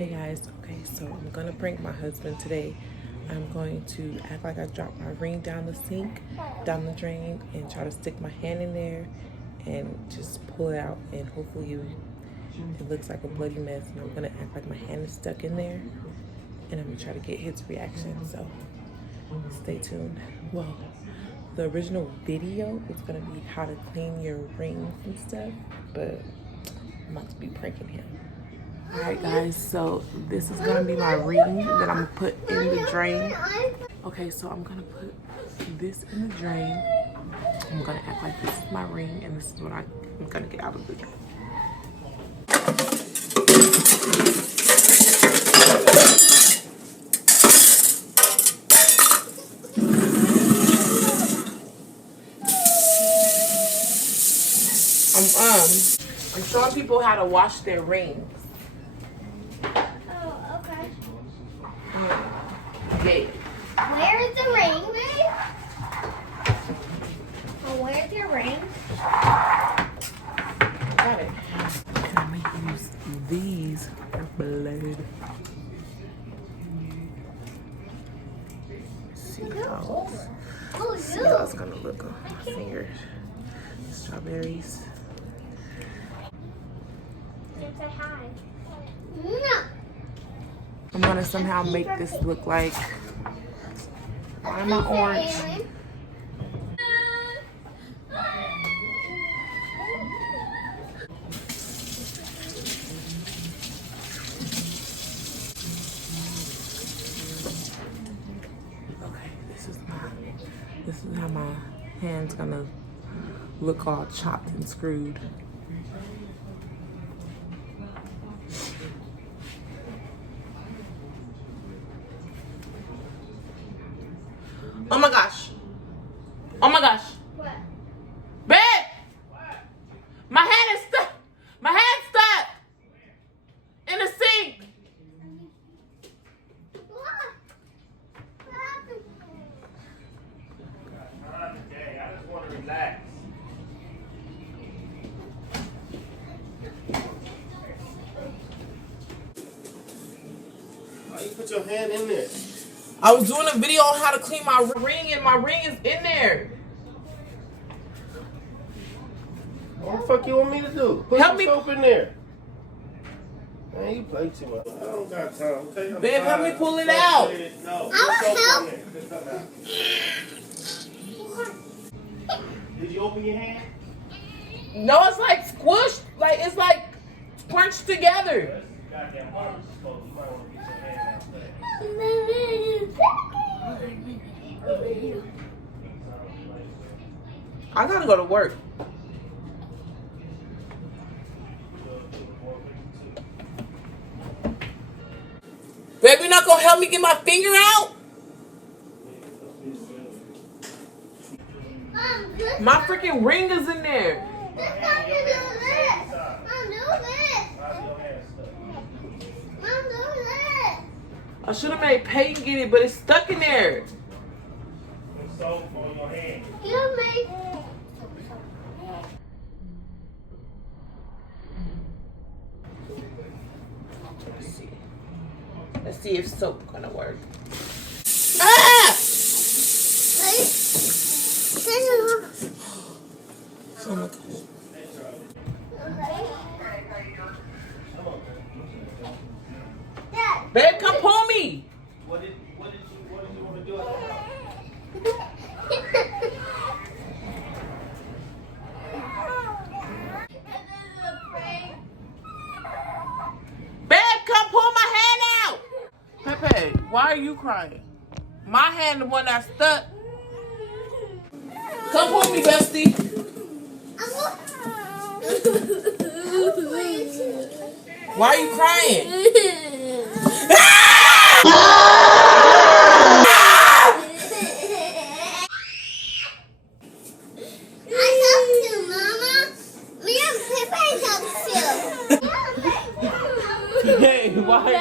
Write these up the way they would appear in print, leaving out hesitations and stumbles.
Hey guys, okay, so I'm gonna prank my husband today. I'm going to act like I dropped my ring down the sink, down the drain, and try to stick my hand in there and just pull it out, and hopefully it looks like a bloody mess, and I'm gonna act like my hand is stuck in there, and I'm gonna try to get his reaction, so stay tuned. Well, the original video is gonna be how to clean your rings and stuff, but I'm about to be pranking him. Alright guys, so this is gonna be my ring that I'm gonna put in the drain. Okay, so I'm gonna put this in the drain. I'm gonna act like this is my ring, and this is what I'm gonna get out of the drain. I'm showing people how to wash their rings. Oh, okay. Okay. Where is the ring, babe? Oh, where's your ring? Got it. And I'm gonna use these for blood. See how it's gonna look on my fingers. Strawberries. Say hi. No. I'm gonna somehow make this look like, why am I orange? Okay, this is how my hand's gonna look all chopped and screwed. Oh my gosh. Oh my gosh. What? Babe! What? My hand is stuck. My hand's stuck in the sink. What? What happened? I just want to relax. Why you put your hand in there? I was doing a video on how to clean my ring, and my ring is in there. What the fuck you want me to do? Put Help some me. soap in there. Man, you play too much. I don't got time. Okay, I'm Babe, help me tired. pull it out. No, I put will soap help. in there. Put something out. Did you open your hand? No, it's like squished. Like, it's like crunched together. That's goddamn hard. You might want to get your hand out there. I gotta go to work. Babe, you not gonna help me get my finger out? My freaking ring is in there. I should have made Peyton get it, but it's stuck in there. Put soap on your hand. Let's see if soap gonna work. Ah! Oh my gosh. Babe, come pull me. What did you want to do? Babe, come pull my hand out. Pepe, why are you crying? My hand the one that's stuck. Come pull me, bestie. Why are you crying? Hey, why?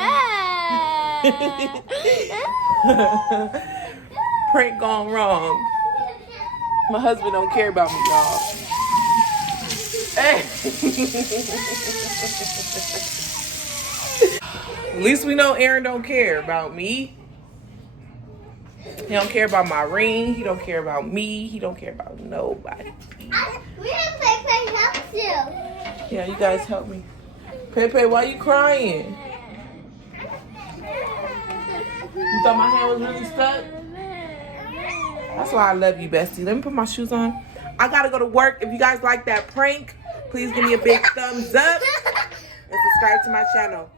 Prank gone wrong. My husband don't care about me, y'all. Hey. At least we know Aaron don't care about me. He don't care about my ring. He don't care about me. He don't care about nobody. We have Pepe help you. Yeah, you guys help me. Pepe, why you crying? You thought my hand was really stuck? That's why I love you, bestie. Let me put my shoes on. I gotta go to work. If you guys like that prank, please give me a big thumbs up and subscribe to my channel.